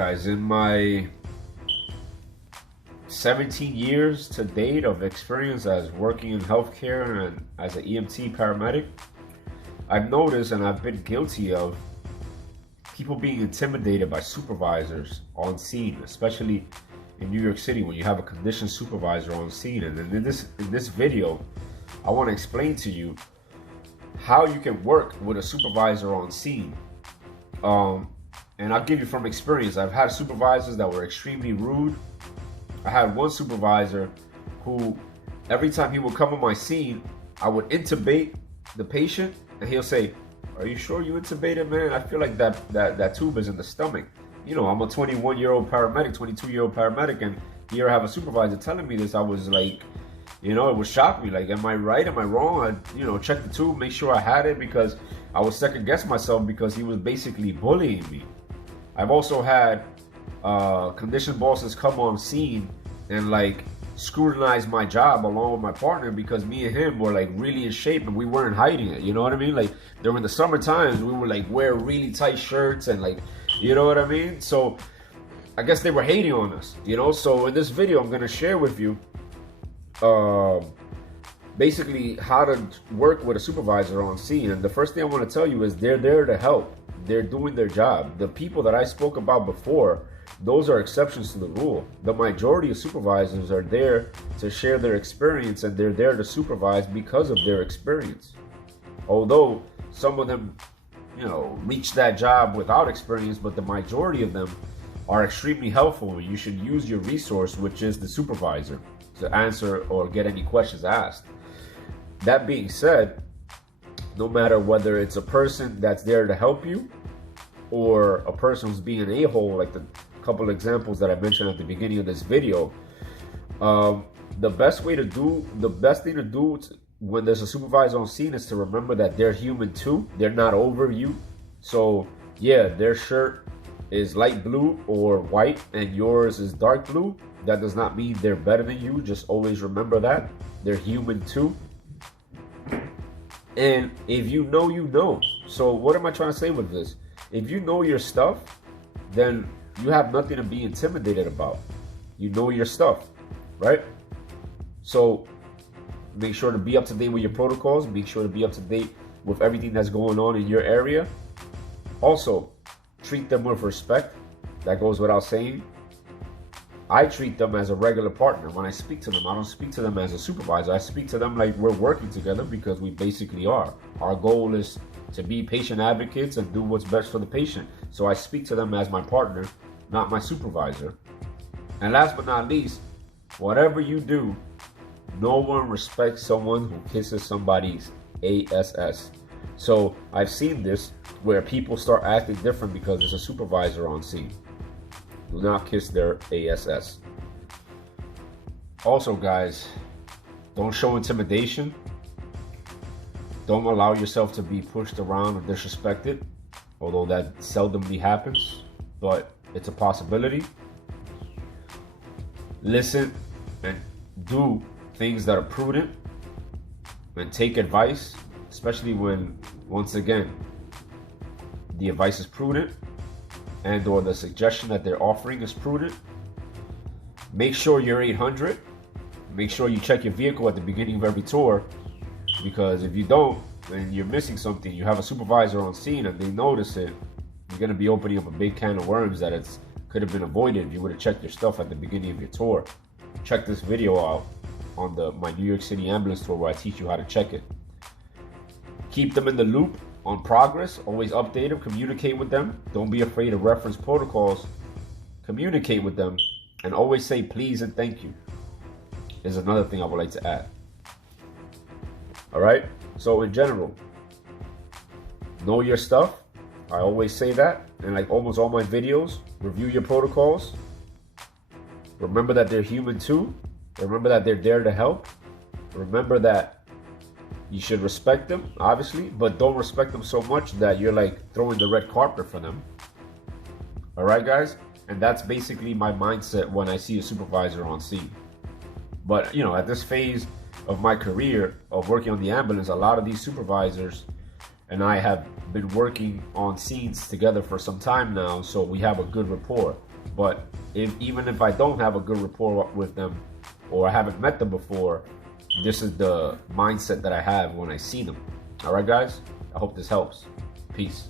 guys, in my 17 years to date of experience as working in healthcare and as an EMT paramedic, I've noticed and I've been guilty of people being intimidated by supervisors on scene, especially in New York City when you have a conditioned supervisor on scene. And in this video, I want to explain to you how you can work with a supervisor on scene. And I'll give you from experience. I've had supervisors that were extremely rude. I had one supervisor who, every time he would come on my scene, I would intubate the patient, and he'll say, "Are you sure you intubated, man? I feel like that tube is in the stomach." You know, I'm a 21-year-old paramedic, 22-year-old paramedic, and here I have a supervisor telling me this. I was like, you know, it would shock me. Like, am I right? Am I wrong? I, check the tube, make sure I had it, because I was second guess myself because he was basically bullying me. I've also had condition bosses come on scene and like scrutinize my job along with my partner because me and him were like really in shape and we weren't hiding it. You know what I mean? Like during the summer times, we would like wear really tight shirts and like, you know what I mean? So I guess they were hating on us, you know? So in this video, I'm gonna share with you basically how to work with a supervisor on scene. And the first thing I want to tell you is they're there to help. They're doing their job. The people that I spoke about before, those are exceptions to the rule. The majority of supervisors are there to share their experience, and they're there to supervise because of their experience. Although some of them, reach that job without experience, but the majority of them are extremely helpful. You should use your resource, which is the supervisor, to answer or get any questions asked. That being said, no matter whether it's a person that's there to help you or a person who's being an a-hole, like the couple examples that I mentioned at the beginning of this video, the best thing to do when there's a supervisor on scene is to remember that they're human too. They're not over you. So yeah, their shirt is light blue or white and yours is dark blue. That does not mean they're better than you. Just always remember that they're human too. And if you know, you know. So what am I trying to say with this? If you know your stuff, then you have nothing to be intimidated about. You know your stuff, right? So make sure to be up to date with your protocols. Make sure to be up to date with everything that's going on in your area. Also, treat them with respect. That goes without saying. I treat them as a regular partner. When I speak to them, I don't speak to them as a supervisor. I speak to them like we're working together because we basically are. Our goal is to be patient advocates and do what's best for the patient. So I speak to them as my partner, not my supervisor. And last but not least, whatever you do, no one respects someone who kisses somebody's ass. So I've seen this where people start acting different because there's a supervisor on scene. Do not kiss their ass. Also, guys, don't show intimidation. Don't allow yourself to be pushed around or disrespected, although that seldomly happens, but it's a possibility. Listen and do things that are prudent and take advice, especially when, once again, the advice is prudent and or the suggestion that they're offering is prudent. Make sure you're 800. Make sure you check your vehicle at the beginning of every tour, because if you don't and you're missing something, you have a supervisor on scene and they notice it, you're going to be opening up a big can of worms that could have been avoided if you would have checked your stuff at the beginning of your tour. Check this video out on my New York City ambulance tour where I teach you how to check it. Keep them in the loop on progress. Always update them, communicate with them. Don't be afraid to reference protocols. Communicate with them and always say please and thank you is another thing I would like to add. All right, so in general, know your stuff. I always say that, and like almost all my videos, review your protocols. Remember that they're human too. Remember that they're there to help. Remember that you should respect them, obviously, but don't respect them so much that you're like throwing the red carpet for them. All right, guys? And that's basically my mindset when I see a supervisor on scene. But, at this phase of my career of working on the ambulance, a lot of these supervisors and I have been working on scenes together for some time now, so we have a good rapport. But even if I don't have a good rapport with them, or I haven't met them before, this is the mindset that I have when I see them. All right, guys? I hope this helps. Peace.